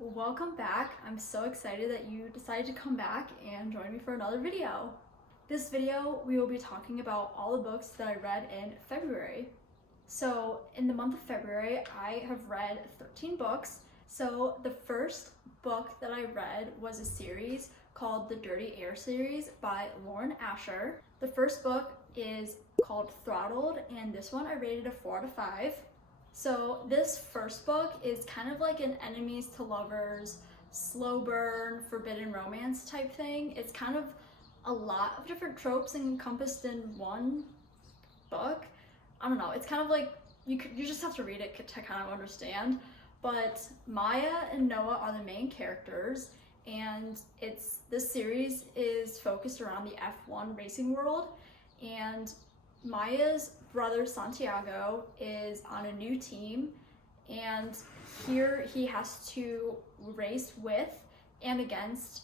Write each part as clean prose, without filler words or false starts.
Welcome back. I'm so excited that you decided to come back and join me for another video. This video, we will be talking about all the books that I read in February. So in the month of February, I have read 13 books. So the first book that I read was a series called the Dirty Air series by Lauren Asher. The first book is called Throttled, and this one I rated a 4 out of 5. So this first book is kind of like an enemies to lovers, slow burn, forbidden romance type thing. It's kind of a lot of different tropes encompassed in one book. I don't know, it's kind of like you just have to read it to kind of understand. But Maya and Noah are the main characters, and this series is focused around the F1 racing world, and Maya's brother Santiago is on a new team, and here he has to race with and against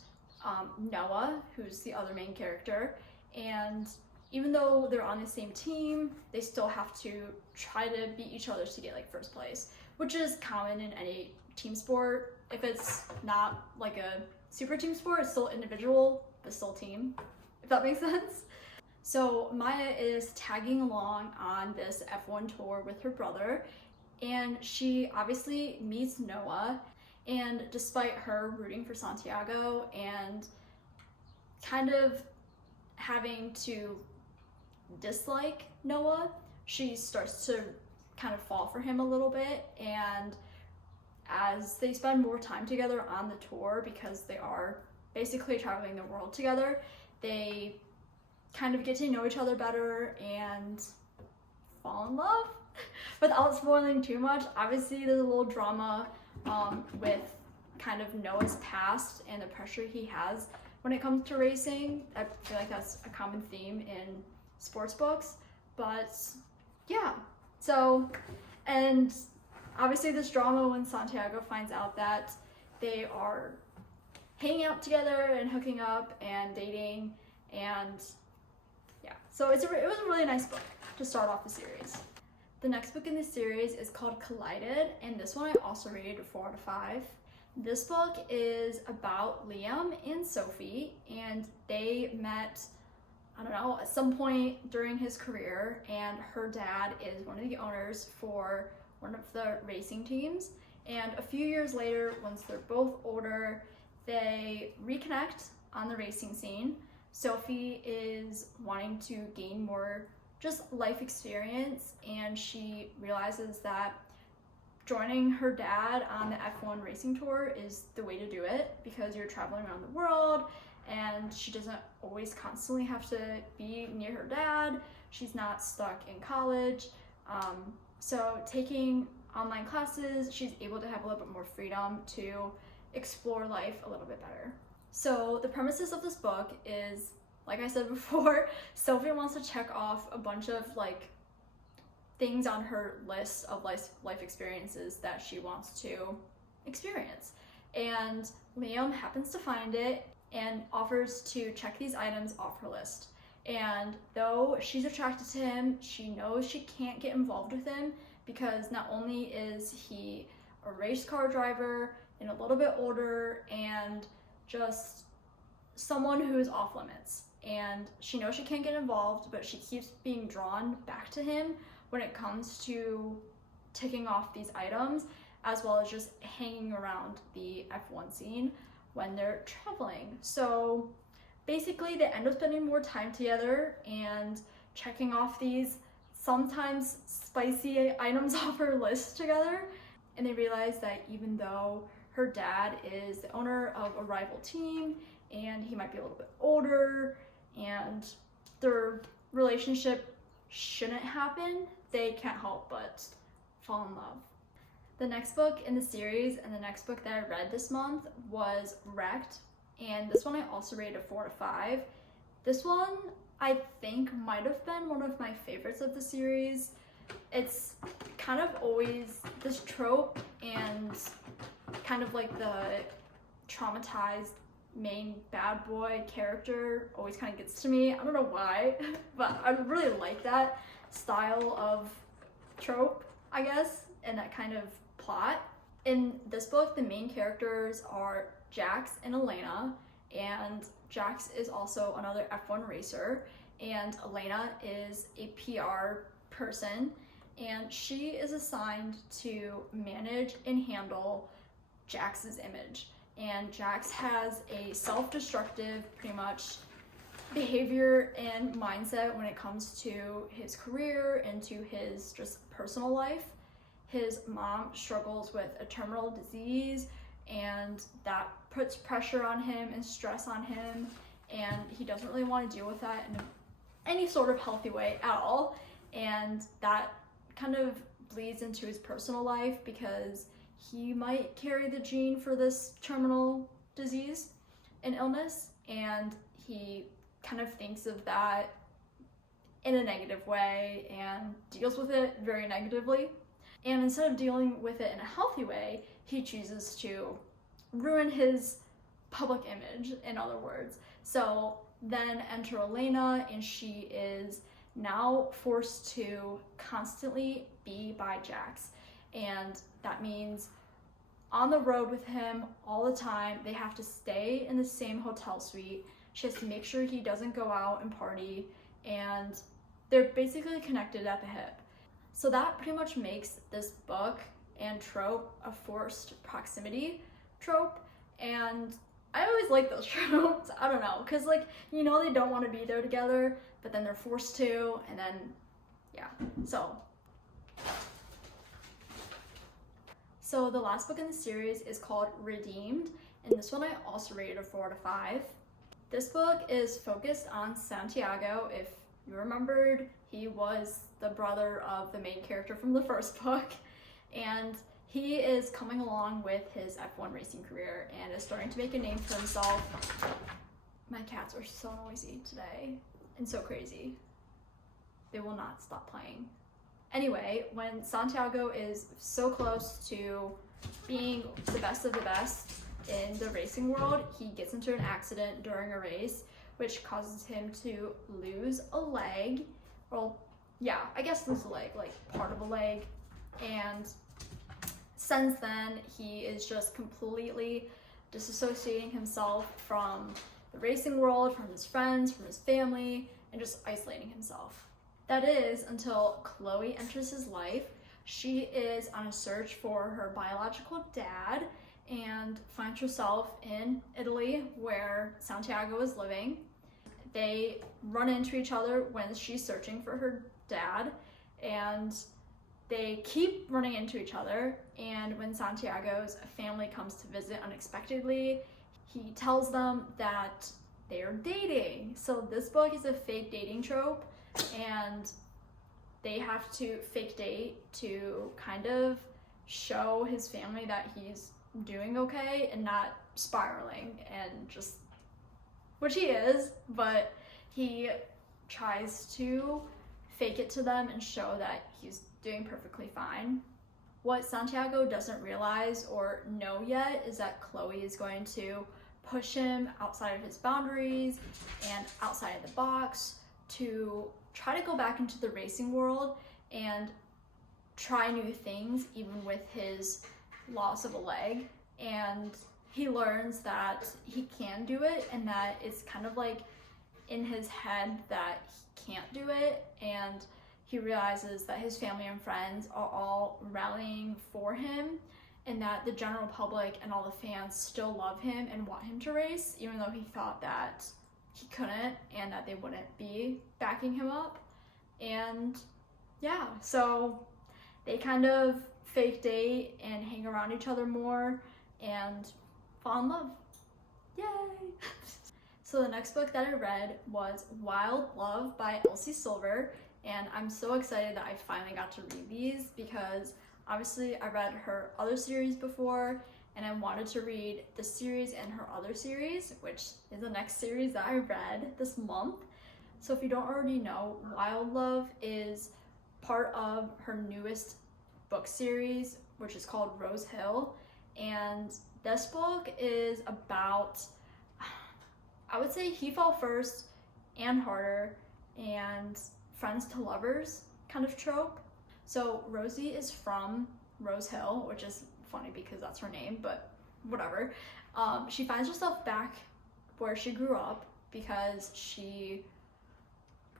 Noah, who's the other main character. And even though they're on the same team, they still have to try to beat each other to get like first place, which is common in any team sport. If it's not like a super team sport, it's still individual but still team, if that makes sense. So Maya is tagging along on this F1 tour with her brother, and she obviously meets Noah, and despite her rooting for Santiago and kind of having to dislike Noah, she starts to kind of fall for him a little bit. And as they spend more time together on the tour, because they are basically traveling the world together, they kind of get to know each other better and fall in love. Without spoiling too much, obviously there's a little drama with kind of Noah's past and the pressure he has when it comes to racing. I feel like that's a common theme in sports books. But yeah, so, and obviously this drama when Santiago finds out that they are hanging out together and hooking up and dating, and yeah, so it was a really nice book to start off the series. The next book in this series is called Collided, and this one I also rated a 4 out of 5. This book is about Liam and Sophie, and they met, I don't know, at some point during his career, and her dad is one of the owners for one of the racing teams. And a few years later, once they're both older, they reconnect on the racing scene. Sophie is wanting to gain more just life experience, and she realizes that joining her dad on the F1 racing tour is the way to do it, because you're traveling around the world and she doesn't always constantly have to be near her dad. She's not stuck in college. So taking online classes, she's able to have a little bit more freedom to explore life a little bit better. So the premises of this book is, like I said before, Sophie wants to check off a bunch of like things on her list of life experiences that she wants to experience. And Liam happens to find it and offers to check these items off her list. And though she's attracted to him, she knows she can't get involved with him, because not only is he a race car driver and a little bit older and just someone who is off limits, and she knows she can't get involved, but she keeps being drawn back to him when it comes to ticking off these items, as well as just hanging around the F1 scene when they're traveling. So basically they end up spending more time together and checking off these sometimes spicy items off her list together. And they realize that even though her dad is the owner of a rival team and he might be a little bit older and their relationship shouldn't happen, they can't help but fall in love. The next book in the series, and the next book that I read this month, was Wrecked, and this one I also rated a 4 out of 5. This one I think might have been one of my favorites of the series. It's kind of always this trope and kind of like the traumatized main bad boy character always kind of gets to me. I don't know why, but I really like that style of trope, I guess, and that kind of plot. In this book, the main characters are Jax and Elena, and Jax is also another F1 racer, and Elena is a PR person, and she is assigned to manage and handle Jax's image. And Jax has a self-destructive, pretty much, behavior and mindset when it comes to his career and to his just personal life. His mom struggles with a terminal disease, and that puts pressure on him and stress on him, and he doesn't really want to deal with that in any sort of healthy way at all. And that kind of bleeds into his personal life because he might carry the gene for this terminal disease and illness, and he kind of thinks of that in a negative way and deals with it very negatively. And instead of dealing with it in a healthy way, he chooses to ruin his public image, in other words. So then enter Elena, and she is now forced to constantly be by Jax. And that means on the road with him all the time. They have to stay in the same hotel suite. She has to make sure he doesn't go out and party, and they're basically connected at the hip. So that pretty much makes this book and trope a forced proximity trope, and I always like those tropes. I don't know, because like, you know, they don't want to be there together, but then they're forced to, and then yeah. So the last book in the series is called Redeemed, and this one I also rated a 4 out of 5. This book is focused on Santiago. If you remembered, he was the brother of the main character from the first book, and he is coming along with his F1 racing career and is starting to make a name for himself. My cats are so noisy today and so crazy. They will not stop playing. Anyway, when Santiago is so close to being the best of the best in the racing world, he gets into an accident during a race, which causes him to lose a leg. Well, yeah, I guess lose a leg, like part of a leg. And since then, he is just completely disassociating himself from the racing world, from his friends, from his family, and just isolating himself. That is until Chloe enters his life. She is on a search for her biological dad and finds herself in Italy where Santiago is living. They run into each other when she's searching for her dad, and they keep running into each other. And when Santiago's family comes to visit unexpectedly, he tells them that they are dating. So this book is a fake dating trope, and they have to fake date to kind of show his family that he's doing okay and not spiraling, and just, which he is, but he tries to fake it to them and show that he's doing perfectly fine. What Santiago doesn't realize or know yet is that Chloe is going to push him outside of his boundaries and outside of the box to try to go back into the racing world and try new things, even with his loss of a leg. And he learns that he can do it, and that it's kind of like in his head that he can't do it, and he realizes that his family and friends are all rallying for him, and that the general public and all the fans still love him and want him to race, even though he thought that he couldn't and that they wouldn't be backing him up. And yeah, so they kind of fake date and hang around each other more and fall in love. Yay! So the next book that I read was Wild Love by Elsie Silver, and I'm so excited that I finally got to read these because obviously I read her other series before, and I wanted to read the series and her other series, which is the next series that I read this month. So if you don't already know, Wild Love is part of her newest book series, which is called Rose Hill. And this book is about, I would say, He Fell First and Harder and friends to lovers kind of trope. So Rosie is from Rose Hill, which is funny because that's her name, but whatever. She finds herself back where she grew up because she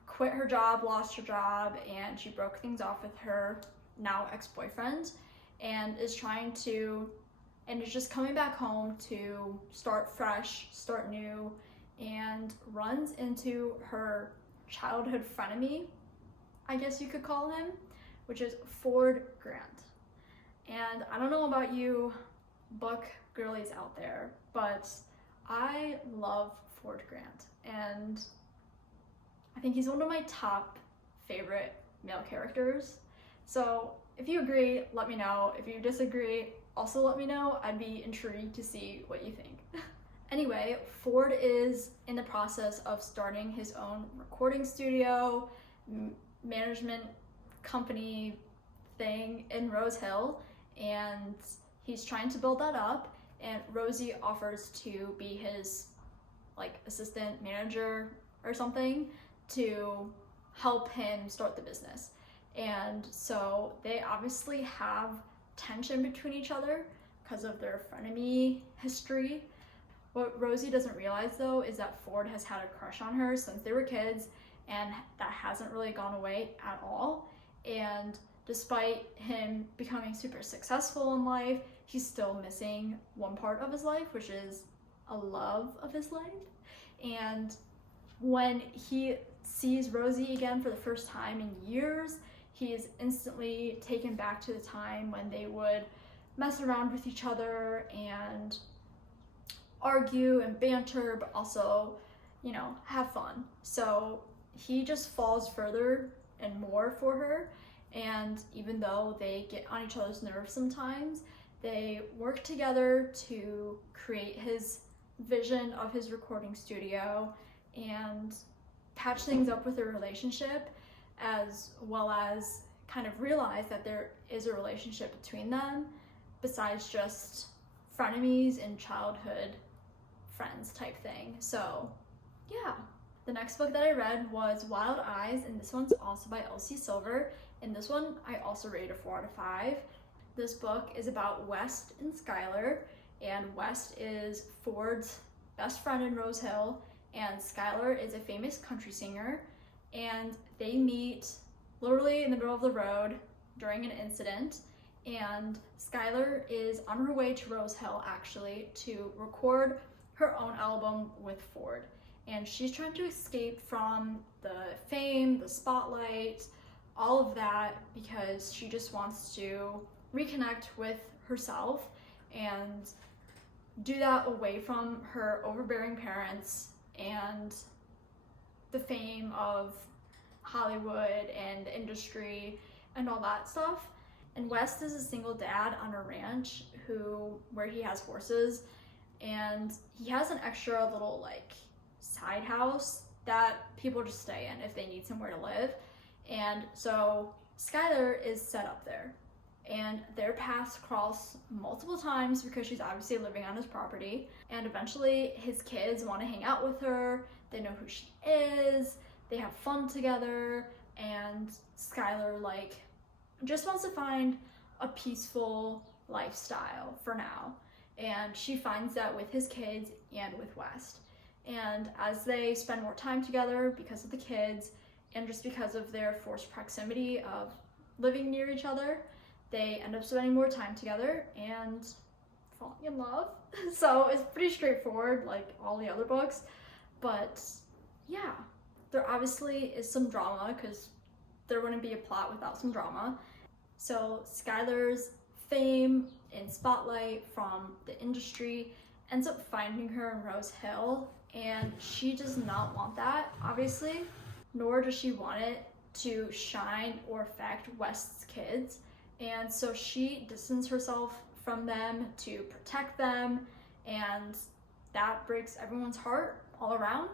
quit her job, lost her job, and she broke things off with her now ex-boyfriend, and is just coming back home to start fresh, start new, and runs into her childhood frenemy, I guess you could call him, which is Ford Grant. And I don't know about you book girlies out there, but I love Ford Grant, and I think he's one of my top favorite male characters. So if you agree, let me know. If you disagree, also let me know. I'd be intrigued to see what you think. Anyway, Ford is in the process of starting his own recording studio, management company thing in Rose Hill, and he's trying to build that up, and Rosie offers to be his assistant manager or something to help him start the business. And so they obviously have tension between each other because of their frenemy history. What Rosie doesn't realize though is that Ford has had a crush on her since they were kids, and that hasn't really gone away at all. And despite him becoming super successful in life, he's still missing one part of his life, which is a love of his life. And when he sees Rosie again for the first time in years, he is instantly taken back to the time when they would mess around with each other and argue and banter, but also, have fun. So he just falls further and more for her, and even though they get on each other's nerves sometimes, they work together to create his vision of his recording studio and patch things up with their relationship, as well as kind of realize that there is a relationship between them besides just frenemies and childhood friends type thing. So yeah, the next book that I read was Wild Eyes, and this one's also by Elsie Silver, and this one I also rated a 4 out of 5. This book is about West and Skylar, and West is Ford's best friend in Rose Hill, and Skylar is a famous country singer, and they meet literally in the middle of the road during an incident, and Skylar is on her way to Rose Hill actually to record her own album with Ford, and she's trying to escape from the fame, the spotlight, all of that, because she just wants to reconnect with herself and do that away from her overbearing parents and the fame of Hollywood and the industry and all that stuff. And West is a single dad on a ranch where he has horses, and he has an extra little side house that people just stay in if they need somewhere to live. And so Skylar is set up there, and their paths cross multiple times because she's obviously living on his property, and eventually his kids want to hang out with her, they know who she is, they have fun together, and Skylar just wants to find a peaceful lifestyle for now, and she finds that with his kids and with West. And as they spend more time together because of the kids and just because of their forced proximity of living near each other, they end up spending more time together and falling in love. So it's pretty straightforward like all the other books, but yeah, there obviously is some drama because there wouldn't be a plot without some drama. So Skylar's fame and spotlight from the industry ends up finding her in Rose Hill, and she does not want that, obviously, nor does she want it to shine or affect West's kids. And so she distances herself from them to protect them, and that breaks everyone's heart all around.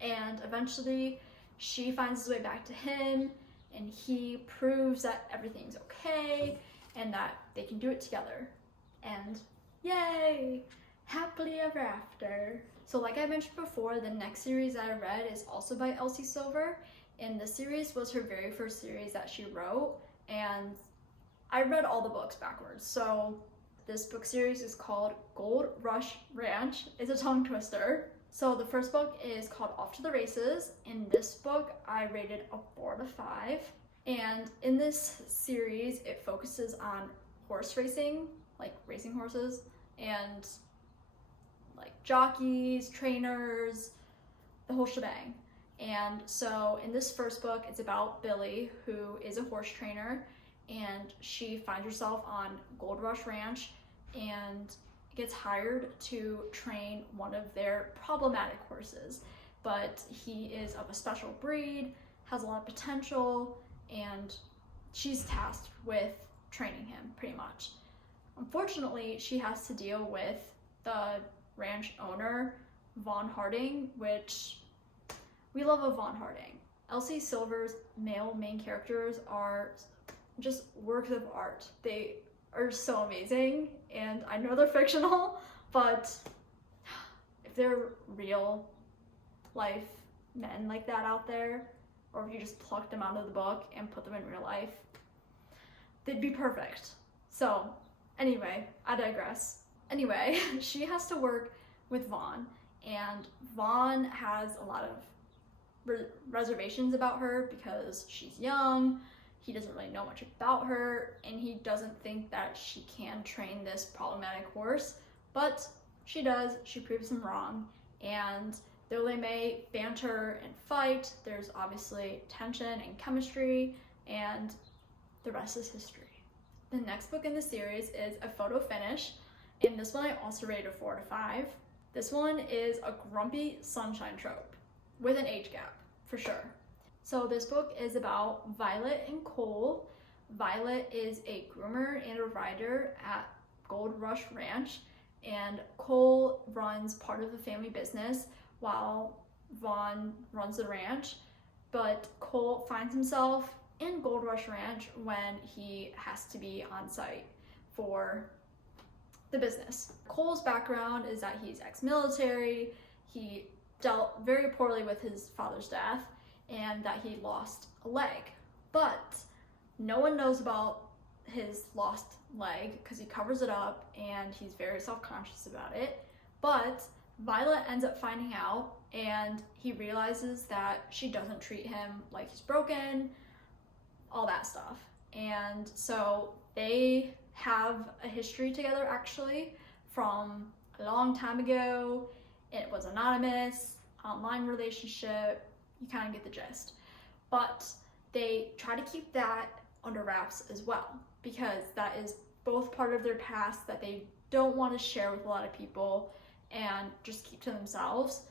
And eventually she finds his way back to him, and he proves that everything's okay and that they can do it together. And yay! Happily ever after. So like I mentioned before, the next series I read is also by Elsie Silver, and this series was her very first series that she wrote, and I read all the books backwards. So This book series is called Gold Rush Ranch. It's a tongue twister. So the first book is called Off to the Races. In this book, I rated a 4 out of 5. And in this series, it focuses on horse racing, like racing horses, and like jockeys, trainers, the whole shebang. And so in this first book, it's about Billy, who is a horse trainer, and she finds herself on Gold Rush Ranch and gets hired to train one of their problematic horses. But he is of a special breed, has a lot of potential, and she's tasked with training him pretty much. Unfortunately, she has to deal with the ranch owner, Vaughn Harding, which we love a Vaughn Harding. Elsie Silver's male main characters are just works of art. They are so amazing, and I know they're fictional, but if there are real life men like that out there, or if you just pluck them out of the book and put them in real life, they'd be perfect. So anyway, I digress. Anyway, she has to work with Vaughn, and Vaughn has a lot of reservations about her because she's young. He doesn't really know much about her, and he doesn't think that she can train this problematic horse, but she does. She proves him wrong, and though they may banter and fight, there's obviously tension and chemistry, and the rest is history. The next book in the series is A Photo Finish, and this one I also rated a 4 out of 5. This one is a grumpy sunshine trope with an age gap, for sure. So this book is about Violet and Cole. Violet is a groomer and a rider at Gold Rush Ranch, and Cole runs part of the family business while Vaughn runs the ranch. But Cole finds himself in Gold Rush Ranch when he has to be on site for the business. Cole's background is that he's ex-military, he dealt very poorly with his father's death, and that he lost a leg. But no one knows about his lost leg because he covers it up and he's very self-conscious about it. But Violet ends up finding out, and he realizes that she doesn't treat him like he's broken, all that stuff. And so they have a history together, actually, from a long time ago. It was anonymous, online relationship, you kind of get the gist. But they try to keep that under wraps as well, because that is both part of their past that they don't want to share with a lot of people and just keep to themselves.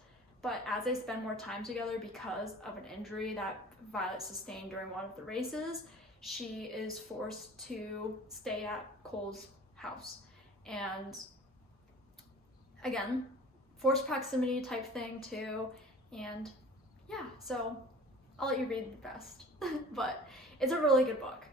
But as they spend more time together because of an injury that Violet sustained during one of the races, she is forced to stay at Cole's house. And again, forced proximity type thing too. And yeah, so I'll let you read the rest. But it's a really good book.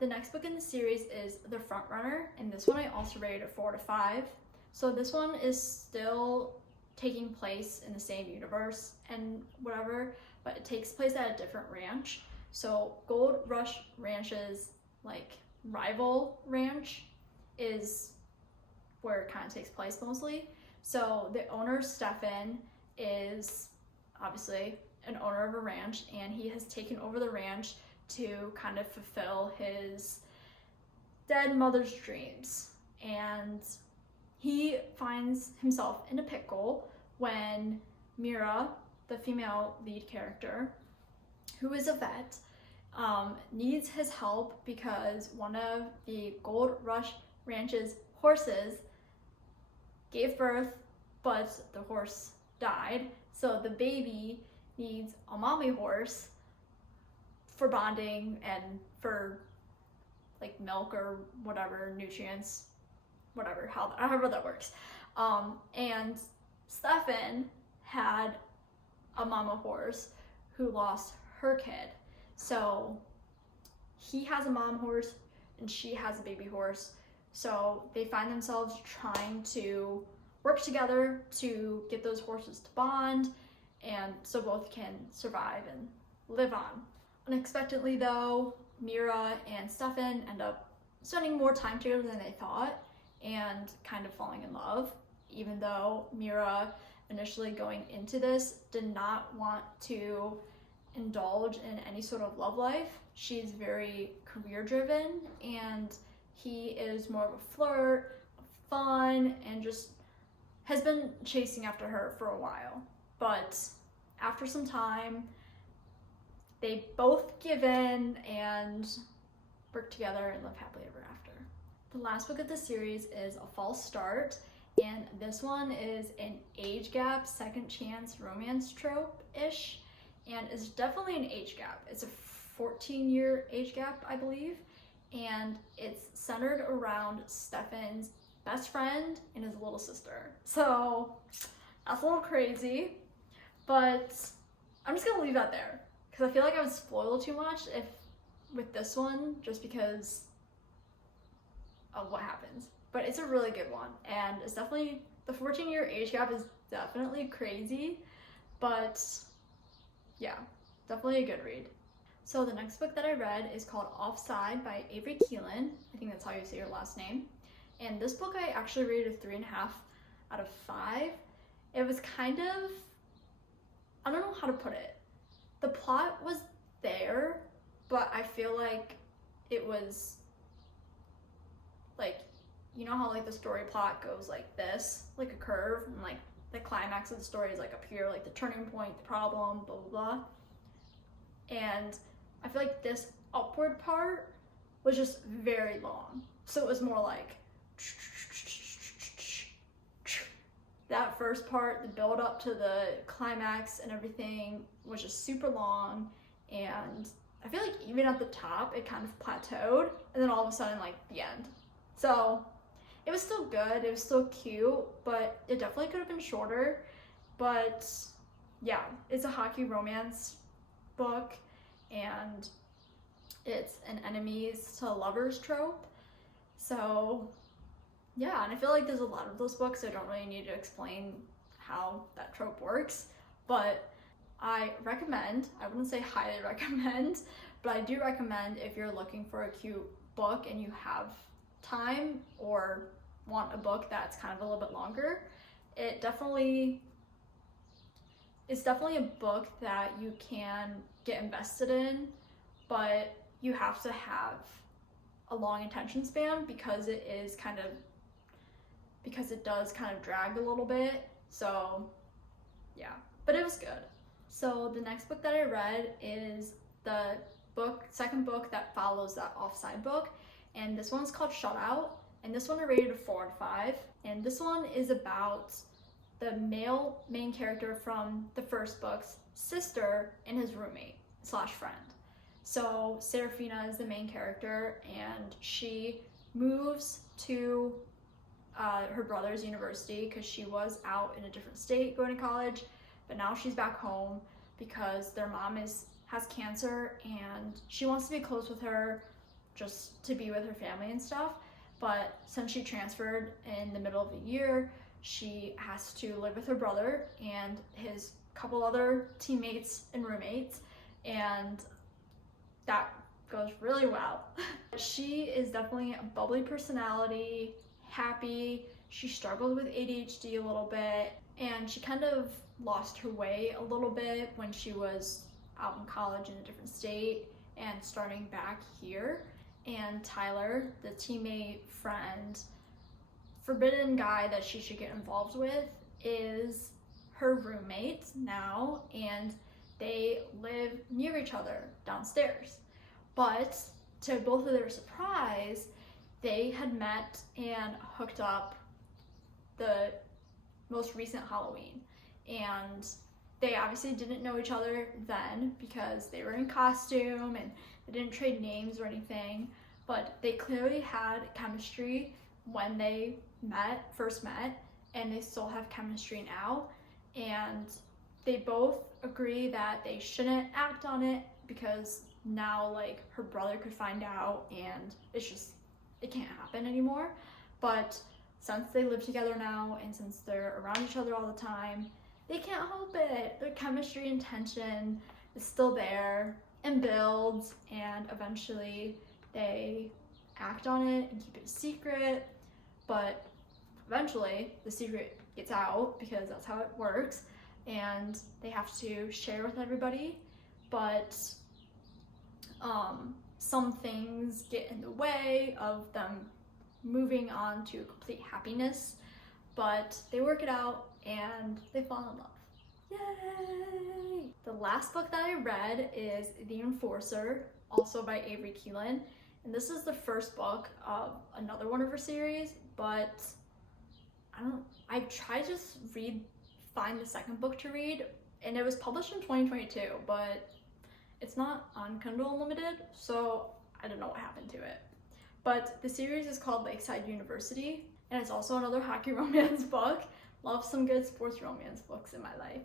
The next book in the series is The Front Runner, and this one I also rated a 4 out of 5. So this one is still taking place in the same universe and whatever, but it takes place at a different ranch. So Gold Rush Ranch's like rival ranch is where it kind of takes place mostly. So the owner, Stefan, is obviously an owner of a ranch, and he has taken over the ranch to kind of fulfill his dead mother's dreams. And he finds himself in a pickle when Mira, the female lead character, who is a vet, needs his help because one of the Gold Rush Ranch's horses gave birth, but the horse died. So the baby needs a mommy horse for bonding and for like milk or whatever, nutrients, whatever, however that works. And Stefan had a mama horse who lost her kid. So he has a mom horse and she has a baby horse. So they find themselves trying to work together to get those horses to bond, and so both can survive and live on. Unexpectedly though, Mira and Stefan end up spending more time together than they thought, and kind of falling in love, even though Mira initially going into this did not want to indulge in any sort of love life. She's very career driven, and he is more of a flirt, fun, and just has been chasing after her for a while. But after some time, they both give in and work together and live happily ever after. The last book of the series is A False Start, and this one is an age gap, second chance romance trope-ish, and it's definitely an age gap. It's a 14-year age gap, I believe, and it's centered around Stefan's best friend and his little sister. So that's a little crazy, but I'm just gonna leave that there because I feel like I would spoil too much if with this one, just because of what happens. But it's a really good one, and it's definitely, the 14-year age gap is definitely crazy, but yeah, definitely a good read. So the next book that I read is called Offside by Avery Keelan. I think that's how you say your last name. And this book I actually rated a 3.5 out of 5. It was kind of, I don't know how to put it. The plot was there, but I feel like it was like, you know how like the story plot goes like this, like a curve, and like the climax of the story is like up here, like the turning point, the problem, blah blah blah. And I feel like this upward part was just very long, so it was more like that first part, the build up to the climax and everything was just super long, and I feel like even at the top it kind of plateaued, and then all of a sudden like the end. So it was still good, it was still cute, but it definitely could have been shorter. But yeah, it's a hockey romance book, and it's an enemies to lovers trope. So yeah, and I feel like there's a lot of those books, so I don't really need to explain how that trope works. But I recommend, I wouldn't say highly recommend, but I do recommend if you're looking for a cute book and you have time or want a book that's kind of a little bit longer, it's definitely a book that you can get invested in, but you have to have a long attention span because it does kind of drag a little bit. So yeah, but it was good. So the next book that I read is the second book that follows that Offside book, and this one's called Shutout, and this one I rated a 4 out of 5. And this one is about the male main character from the first book's sister and his roommate / friend. So Serafina is the main character, and she moves to her brother's university because she was out in a different state going to college, but now she's back home because their mom has cancer, and she wants to be close with her just to be with her family and stuff. But since she transferred in the middle of the year, she has to live with her brother and his couple other teammates and roommates, and that goes really well. She is definitely a bubbly personality, happy. She struggled with ADHD a little bit, and she kind of lost her way a little bit when she was out in college in a different state and starting back here. And Tyler, the teammate, friend, forbidden guy that she should get involved with, is her roommate now, and they live near each other downstairs. But to both of their surprise, they had met and hooked up the most recent Halloween, and they obviously didn't know each other then because they were in costume and they didn't trade names or anything, but they clearly had chemistry when they first met, and they still have chemistry now. And they both agree that they shouldn't act on it because now like her brother could find out, and it can't happen anymore. But since they live together now, and since they're around each other all the time, they can't help it. Their chemistry and tension is still there and builds, and eventually they act on it and keep it a secret. but eventually the secret gets out because that's how it works, and they have to share with everybody. But some things get in the way of them moving on to complete happiness, but they work it out and they fall in love. Yay! The last book that I read is The Enforcer, also by Avery Keelan, and this is the first book of another one of her series, but I tried to just find the second book to read, and it was published in 2022, but it's not on Kindle Unlimited, so I don't know what happened to it. But the series is called Lakeside University, and it's also another hockey romance book. Love some good sports romance books in my life.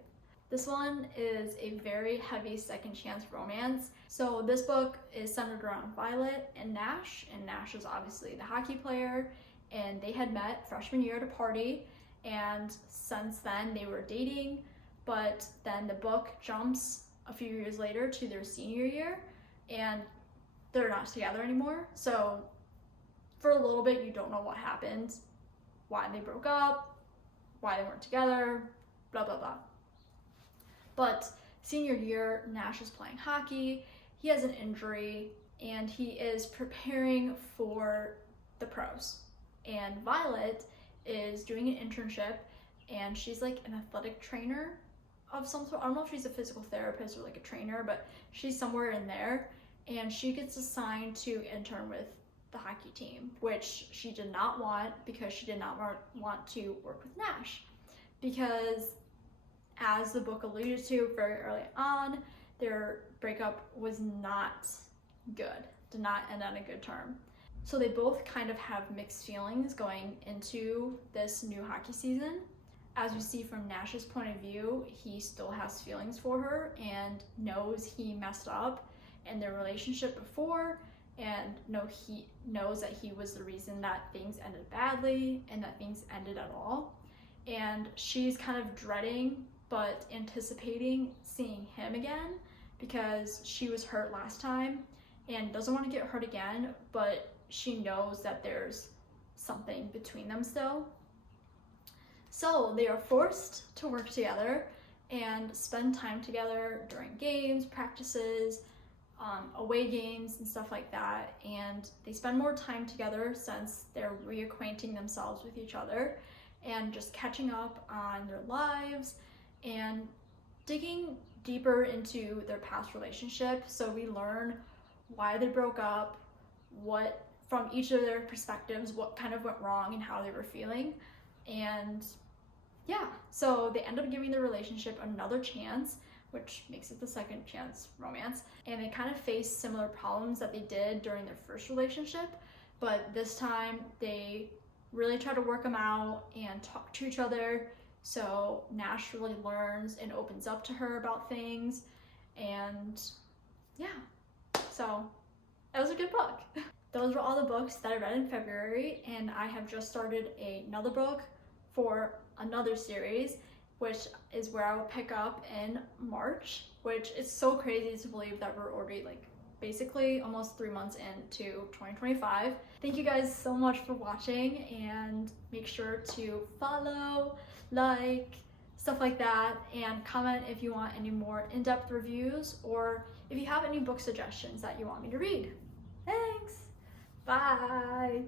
This one is a very heavy second chance romance. So this book is centered around Violet and Nash is obviously the hockey player, and they had met freshman year at a party, and since then they were dating, but then the book jumps a few years later to their senior year, and they're not together anymore. So for a little bit you don't know what happened, why they broke up, why they weren't together, blah blah blah. But senior year, Nash is playing hockey, he has an injury, and he is preparing for the pros. And Violet is doing an internship, and she's like an athletic trainer of some sort. I don't know if she's a physical therapist or like a trainer, but she's somewhere in there, and she gets assigned to intern with the hockey team, which she did not want because she did not want to work with Nash, because as the book alluded to very early on, their breakup was not good, did not end on a good term. So they both kind of have mixed feelings going into this new hockey season. As we see from Nash's point of view, he still has feelings for her and knows he messed up in their relationship before, and he knows that he was the reason that things ended badly and that things ended at all. And she's kind of dreading but anticipating seeing him again because she was hurt last time and doesn't want to get hurt again, but she knows that there's something between them still. So they are forced to work together and spend time together during games, practices, away games and stuff like that, and they spend more time together since they're reacquainting themselves with each other and just catching up on their lives and digging deeper into their past relationship. So we learn why they broke up, what from each of their perspectives, what kind of went wrong and how they were feeling. And yeah, so they end up giving the relationship another chance, which makes it the second chance romance, and they kind of face similar problems that they did during their first relationship, but this time they really try to work them out and talk to each other. So Nash really learns and opens up to her about things, and yeah, so that was a good book. Those were all the books that I read in February, and I have just started another book for another series, which is where I will pick up in March, which is so crazy to believe that we're already like basically almost 3 months into 2025. Thank you guys so much for watching, and make sure to follow, like, stuff like that, and comment if you want any more in-depth reviews or if you have any book suggestions that you want me to read. Thanks! Bye!